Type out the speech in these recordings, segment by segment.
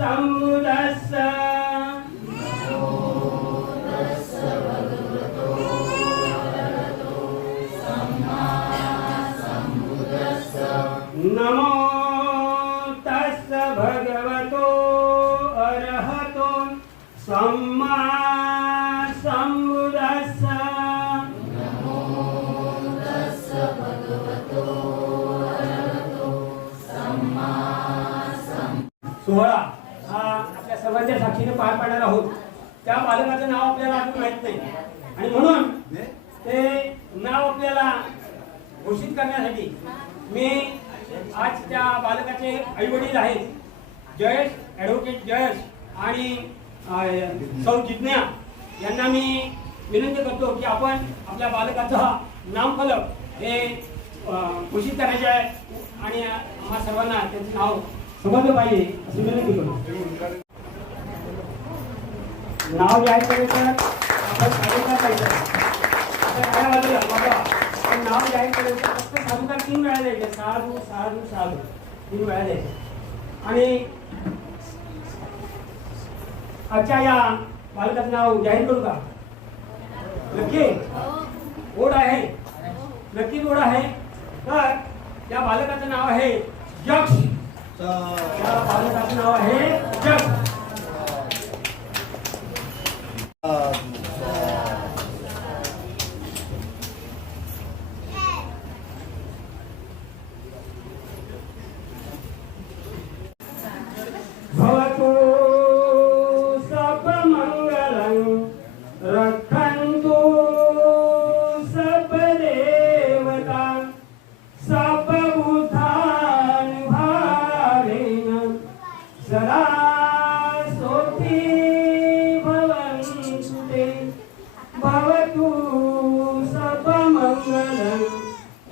संबुद्धस्स नमो तस्स भगवतो अरहतो सम्मा संबुद्धस्स नमो तस्स भगवतो अरहतो सम्मा सोहळा हा आपल्या सर्वांच्या साक्षीने पार पाडणार आहोत. त्या बालकाचं नाव आपल्याला अजून माहित नाही आणि म्हणून ते नाव आपल्याला घोषित करण्यासाठी मी आज त्या बालकाचे आई वडील आहेत जयेश ॲडव्होकेट जयेश आणि सौ जिज्ञा यांना मी विनंती करतो की आपण आपल्या बालकाचा नामफलक हे घोषित करायचे आहे आणि आम्हा सर्वांना त्यांचं नाव समजलं पाहिजे अशी विनंती करतो. नाव जाहीर करायचं आपण साधूकार पाहिजे आपण नाव जाहीर करायचं फक्त साधूकार 3 वेळा द्यायचे. साधू साधू साधू 3 वेळा द्यायचे. आणि आजच्या या बालकाचं नाव जाहीर करू का? नक्की ओढ आहे, नक्कीच ओढ आहे. तर त्या बालकाचं नाव आहे यक्ष. त्या बालकाचं नाव आहे यक्ष. भवतु सर्वमङ्गलं रक्षन्तु सर्वदेवता सर्वभूतानुभावेन सदा सोऽपि भवन्तु ते. भवतु सर्वमङ्गलं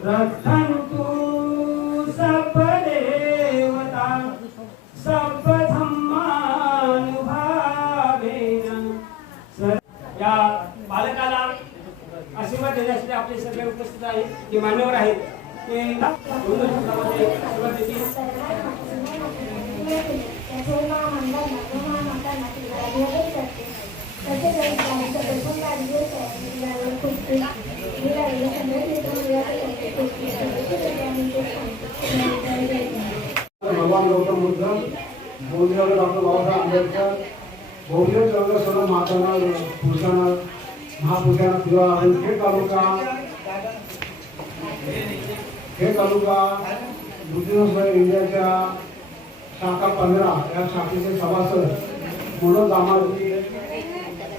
रक्षन्तु सर्वदेवता या बालकाला आशीर्वाद देण्यासाठी आपले सगळे उपस्थित आहेत जे मान्यवर आहेत ते भगवान गौतम बुद्ध, भोजन डॉक्टर बाबासाहेब आंबेडकर, भोजन चंद्र सोना माताना पुरुषांना महापुरुषांना फिरवा. हे तालुका बुद्धिस्ट इंडियाच्या शाखा 15 या शाखेचे सभासद मनोज दामाजी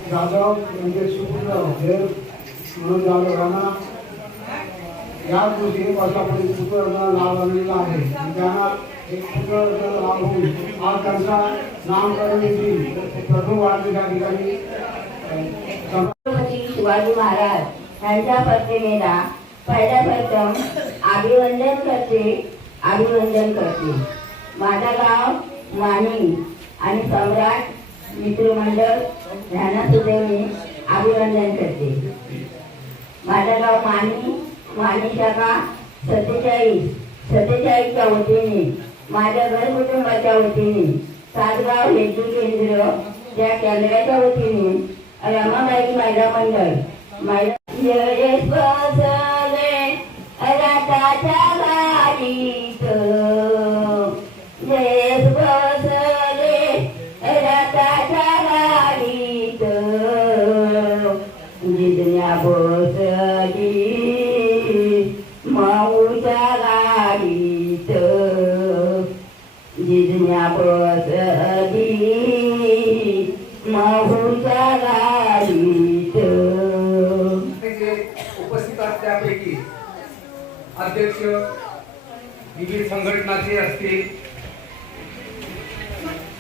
जाधव यांचे सुपुत्र हे मनोज जाधव यांना या दिवशी 1 वर्षापूर्वी पुत्ररत्न लाभ झालेला आहे. त्यांना एक पुत्ररत्न लाभ होईल. आज त्यांचा नामकरण येथील प्रथम वाढदिवसा ठिकाणी छत्रपती शिवाजी महाराज यांच्या प्रतिमेला पहिल्या प्रथम अभिवंदन करते. माझा गाव मानी आणि सम्राट मित्रमंडळ यांना सुद्धा मी अभिवंदन करते. माझा गाव मानी शाखा 47च्या वतीने माझ्या घर कुटुंबाच्या वतीने सातगाव हेतू केंद्र त्या केंद्राच्या वतीने रमाबाई महिला मंडळ जयेश बसले रथाच्या गाडीत, जयेश बसले रथाच्या गाडीत, जिज्ञा बसली माऊच्या गाडीत, जिज्ञा बसली माऊच्या गाडीत. उपस्थित त्यापैकी अध्यक्ष विविध संघटनाचे असतील,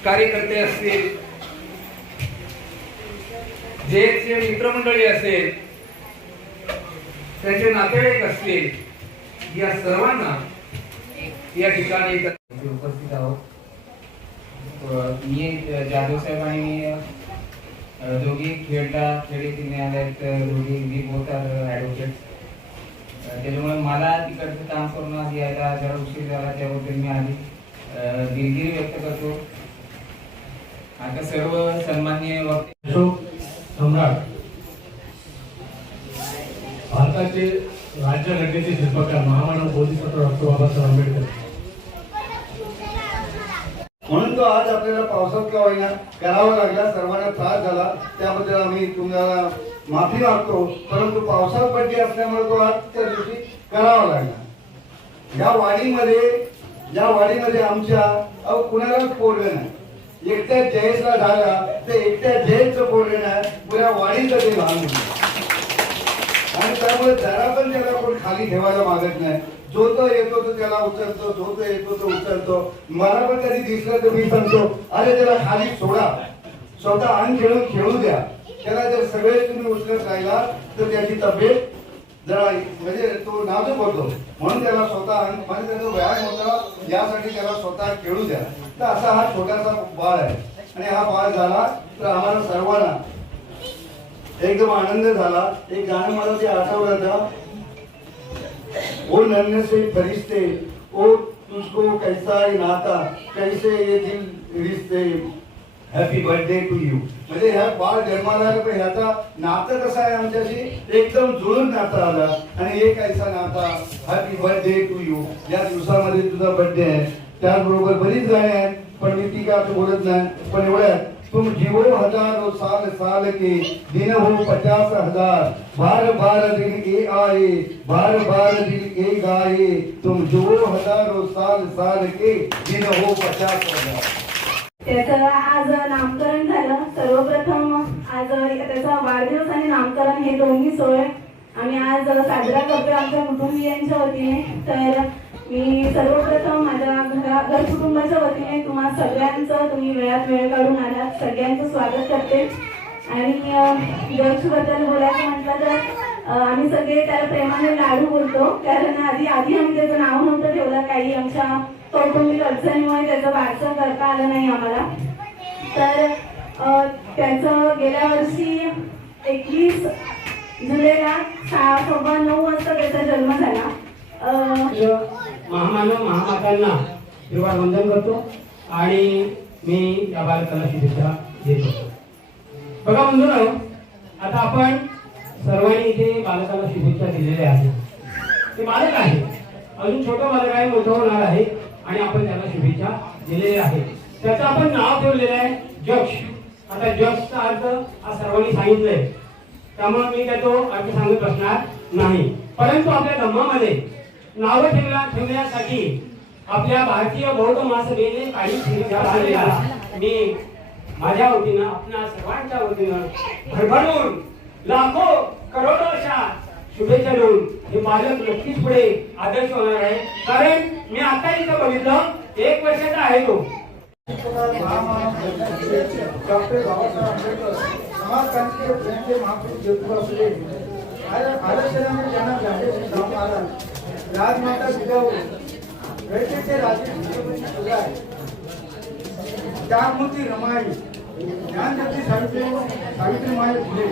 कार्यकर्ते असतील, जे मित्रमंडळी असेल, त्यांचे नातेवाईक असतील, या सर्वांना या ठिकाणी उपस्थित आहोत. मी जाधव साहेब आणि दोघी खेडीतील न्यायालयात दोघी मी बोलतात ॲडव्होकेट. त्याच्यामुळे मला तिकडचं काम करून आज यायला जरा उशीर झाला, त्याबद्दल मी आधी दिलगिरी व्यक्त करतो. आता सर्व सन्माननीय वक्ते अशोक सम्राट, भारताचे राज्यघटनेचे शिल्पकार महामानव बोधिसत्व डॉक्टर बाबासाहेब आंबेडकर, म्हणून तो आज आपल्याला पावसात का होईना करावा लागला, सर्वांना त्रास झाला, त्याबद्दल आम्ही तुम्हाला माफी मागतो. परंतु पावसात पडली असल्यामुळे तो आज त्या दिवशी करावा लागला. या वाडीमध्ये आमच्या कुणालाच पोरलं नाही. एकट्या जयेशला झाला तर एकट्या जयेशचं पोरलं नाही, पुऱ्या वाडीचं ते लहान होतं. आणि त्यामुळे जरा पण त्याला कोण खाली ठेवायला मागत नाही. जो तो येतो तो त्याला उचलतो, जो तो येतो तो उचलतो. मला पण कधी दिसलं तर मी सांगतो, अरे त्याला खाली सोडा, स्वतः अंग खेळून खेळू द्या. त्याला जर सगळे तुम्ही उचलत राहिला तर त्याची तब्येत जरा म्हणजे तो नाजूक होतो. म्हणून त्याला स्वतः म्हणजे त्याचा व्यायाम होता, यासाठी त्याला स्वतः खेळू द्या. तर असा हा छोटासा बाळ आहे. आणि हा बाळ झाला तर आम्हाला सर्वांना एकदम आनंद झाला. एक गाणं मला ते आठवलं था, ओ नन्हे से फरिश्ते, ओ तुझको कैसा है नाता, कैसे ये दिल रिश्ते, हॅपी बर्थडे टू यू. म्हणजे ह्या बाळ जन्माला आलं पण ह्याचा नातं कसं आहे आमच्याशी, एकदम जुळून नातं आलं. आणि एक ऐसा नाता, हॅपी बर्थडे टू यू. या दिवसामध्ये तुझा बर्थडे आहे. त्याचबरोबर बरीच गाणी आहेत पण मी ती काय बोलत नाही. पण एवढ्या, तुम जीवो हजारों साल साल के, दिन हो 50,000, बार बार दिन के आए, बार बार दिल के गाए, तुम जीवो हजारों साल साल के, दिन हो 50,000. त्याचं आज नामकरण झालं. सर्वप्रथम आज त्याचा वाढदिवस आणि नामकरण हे दोन्ही सोहळे आम्ही आज साजरा करतोय आमच्या कुटुंबियांच्या वतीने. तर मी सर्वप्रथम माझ्या घर कुटुंबाच्या वतीने तुम्हा सगळ्यांचं, तुम्ही वेळात वेळ काढून आलात, सगळ्यांचं स्वागत करते. आणि जगबद्दल बोलायचं म्हटलं तर आम्ही सगळे त्याला प्रेमाने लाडू बोलतो. कारण आधी आम्ही त्याचं नाव नव्हतं ठेवलं, काही आमच्या कौटुंबिक अडचणीमुळे त्याचं बारसं करता आलं नाही आम्हाला. तर त्याचं गेल्या वर्षी 21 जुलैला 9:15 वाजता त्याचा जन्म झाला. महामानव महामातांना तेव्हा वंदन करतो आणि मी या बालकाला शुभेच्छा देतो. बघा बंधूंनो, आता आपण सर्वांनी इथे बालकाला शुभेच्छा दिलेल्या आहेत. ते बालक आहे, अजून छोटं बालक आहे, मोठं होणार आहे आणि आपण त्याला शुभेच्छा दिलेल्या आहेत. त्याचं आपण नाव ठेवलेलं आहे जक्ष. आता जक्षचा अर्थ हा सर्वांनी सांगितलंय, त्यामुळे मी काय तो अर्थ सांगत बसणार नाही. परंतु आपल्या धम्मामध्ये नावं ठेवण्यासाठी आपल्या भारतीय बौद्ध महासभेने काही मी माझ्या वतीनं, आपल्या सर्वांच्या वतीनं भरभरून लाखो करोडोच्या शुभेच्छा देऊन हे बालक नक्कीच पुढे आदर्श होणार आहे. कारण मी आता इथं बघितलं, 1 वर्षाचा आहे तो. डॉक्टर बाबासाहेब आंबेडकर समाज क्रांतीचे प्रेमचे महापुरुष ज्योतिबा फुले आदर्शनाने ज्यांना झालेले काम आला, राजमाता जिजाऊ, रयतेचे राजे छत्रपती शिवराय, त्यागमूर्ती रमाई, ज्ञानज्योती सावित्रीमाई फुले,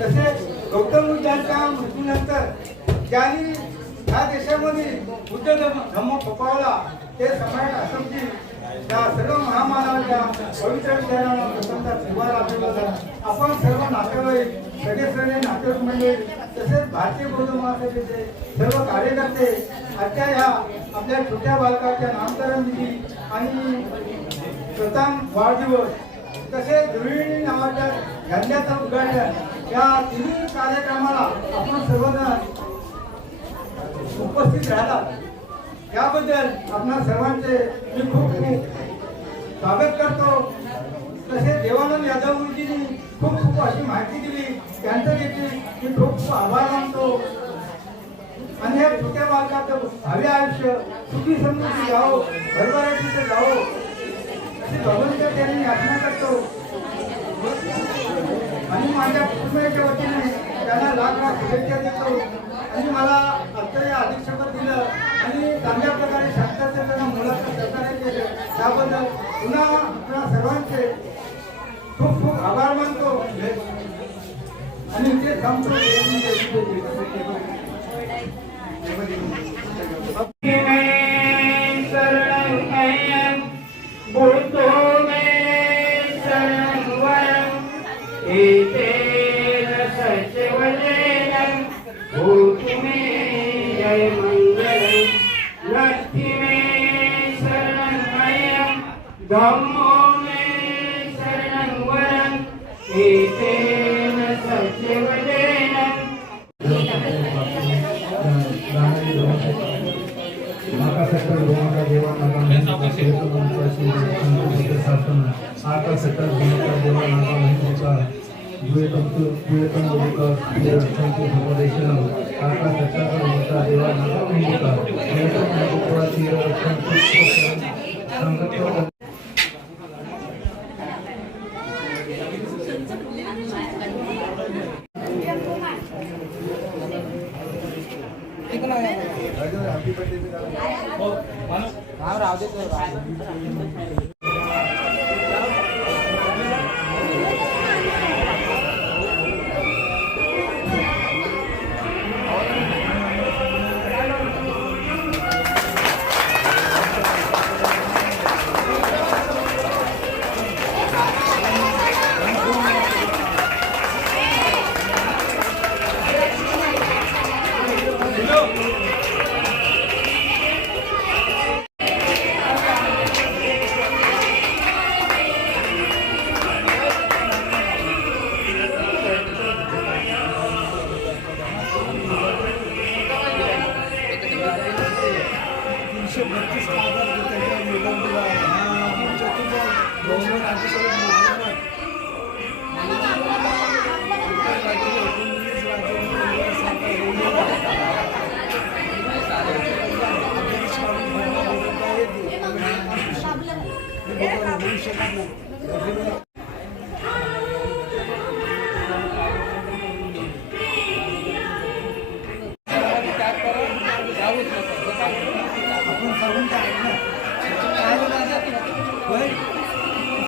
तसेच गौतम बुद्धांच्या मृत्यूनंतर ज्यांनी या देशामध्ये बुद्ध धम्म फोफावला, ते समाज असंख्य त्या सर्व महामानवाच्या पवित्र विचारांना प्रथमतः शिवार आपल्याला झाला. आपण सर्व नातेवाईक, सगळे नातेवाईक म्हणजे तसेच भारतीय बौद्ध महासभेचे सर्व कार्यकर्ते आजच्या ह्या आपल्या छोट्या बालकाच्या नामकरण विधी आणि प्रथम वाढदिवस तसेच गृहिणी नावाच्या धंद्याचं उद्घाटन या तिन्ही कार्यक्रमाला आपण सर्वजण उपस्थित राहतात. याबद्दल आपणा सर्वांचे मी खूप स्वागत करतो. तसेच देवानंद यादवजींनी खूप अशी माहिती दिली, त्यांचं देखील मी खूप आभार मानतो. आणि या छोट्या बालकाचं भावी आयुष्य सुखी समृद्धी जावो, भरभराटीचं जावो अशी भगवंत त्यांनी याचना करतो. आणि माझ्या कुटुंबाच्या वतीने त्यांना लाख शुभेच्छा देतो. आणि मला आजचं अधीक्षपद दिलं आणि चांगल्या प्रकारे शासनाचे त्यांना मुलाखत सहकार्य केले, त्याबद्दल पुन्हा आपल्या सर्वांचे खूप आभार मानतो. आणि इथे थांबतो. शरण सेक्टर भूमिका देवा नागा शासन आका सेक्टर भूमिका देवा नागा महिंद्रा द्वैतम भूमिका संपदेशन आका सेक्टर भूमिका देवा नागा महिंद्रा संगठन